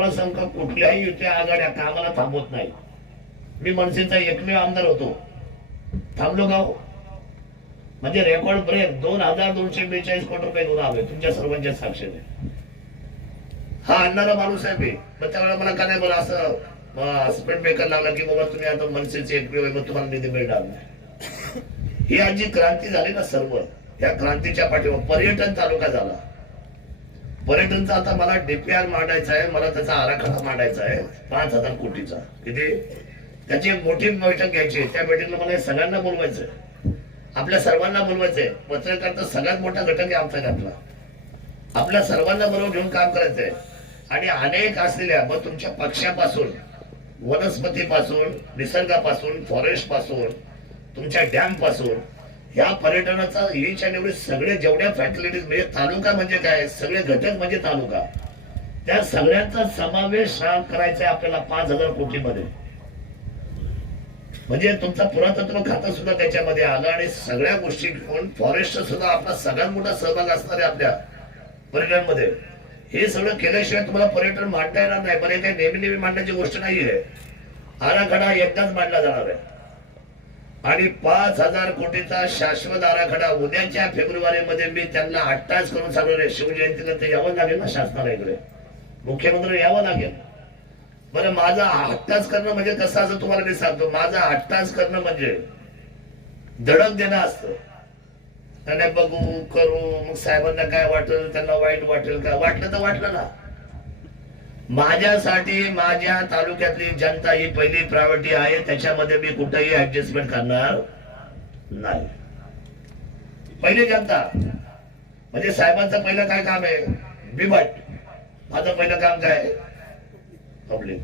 तुम्हाला सांग कुठल्याही युती आघाड्या कामाला थांबवत नाही. मी मनसेचा एकमेव आमदार होतो. थांबलो का हो? म्हणजे रेकॉर्ड ब्रेक दोन हजार दोनशे बेचाळीस कोटी रुपये गुन्हा हवे तुमच्या सर्वांच्या साक्षीने. हा आणणारा माणूस आहे. मी मग त्यावेळेला मला का नाही बरं असं स्पीड ब्रेकर लागला की बाबा तुम्ही आता मनसेचे एकमेव आहे, मग तुम्हाला निधी मिळणार नाही. ही आज जी क्रांती झाली ना सर्व. या क्रांतीच्या पाठीवर पर्यटन तालुका झाला. पर्यटनचा आता मला डीपीआर मांडायचा आहे मला त्याचा आराखडा मांडायचा आहे पाच हजार कोटीचा. किती? त्याची एक मोठी बैठक घ्यायची त्या बैठकीला मला हे सगळ्यांना बोलवायचं आहे. आपल्या सर्वांना बोलवायचंय. पत्रकार तर सगळ्यात मोठा घटक आहे आमचा घातला आपल्या सर्वांना बरोबर घेऊन काम करायचंय. आणि अनेक असलेल्या मग तुमच्या पक्षापासून वनस्पतीपासून निसर्गापासून फॉरेस्टपासून तुमच्या डॅमपासून ह्या पर्यटनाचा ईच निवडी एवढे सगळे जेवढ्या फॅसिलिटीज म्हणजे तालुका म्हणजे काय? सगळे घटक म्हणजे तालुका. त्या सगळ्यांचा समावेश हा करायचा आहे आपल्याला पाच हजार कोटीमध्ये. म्हणजे तुमचा पुरातत्व खातं सुद्धा त्याच्यामध्ये आलं आणि सगळ्या गोष्टी घेऊन फॉरेस्ट सुद्धा आपला सगळ्यात मोठा सहभाग असणार आहे आपल्या पर्यटनमध्ये. हे सगळं केल्याशिवाय तुम्हाला पर्यटन मांडता येणार नाही. पण हे काही नेहमी नेहमी मांडण्याची गोष्ट नाहीये. आराखडा एकदाच मांडला जाणार आहे. आणि पाच हजार कोटीचा शाश्वत आराखडा उद्याच्या फेब्रुवारी मध्ये मी त्यांना अट्टाच करून सांगणार आहे शिवजयंतीला ते यावं लागेल ना शासनाला इकडे मुख्यमंत्री यावं लागेल. बरं माझा हट्टाच करणं म्हणजे कसं असं तुम्हाला मी सांगतो. माझा हट्टाच करणं म्हणजे धडक देणं असतं. त्यांना बघू करू मग साहेबांना काय वाटेल त्यांना वाईट वाटेल का? वाटलं तर वाटलं ना. माझ्यासाठी माझ्या तालुक्यातली जनता ही पहिली प्रायोरिटी आहे. त्याच्यामध्ये मी कुठेही ऍडजस्टमेंट करणार नाही. पहिली जनता. म्हणजे साहेबांचं पहिलं काय काम आहे? बिबट. माझं पहिलं काम काय? पब्लिक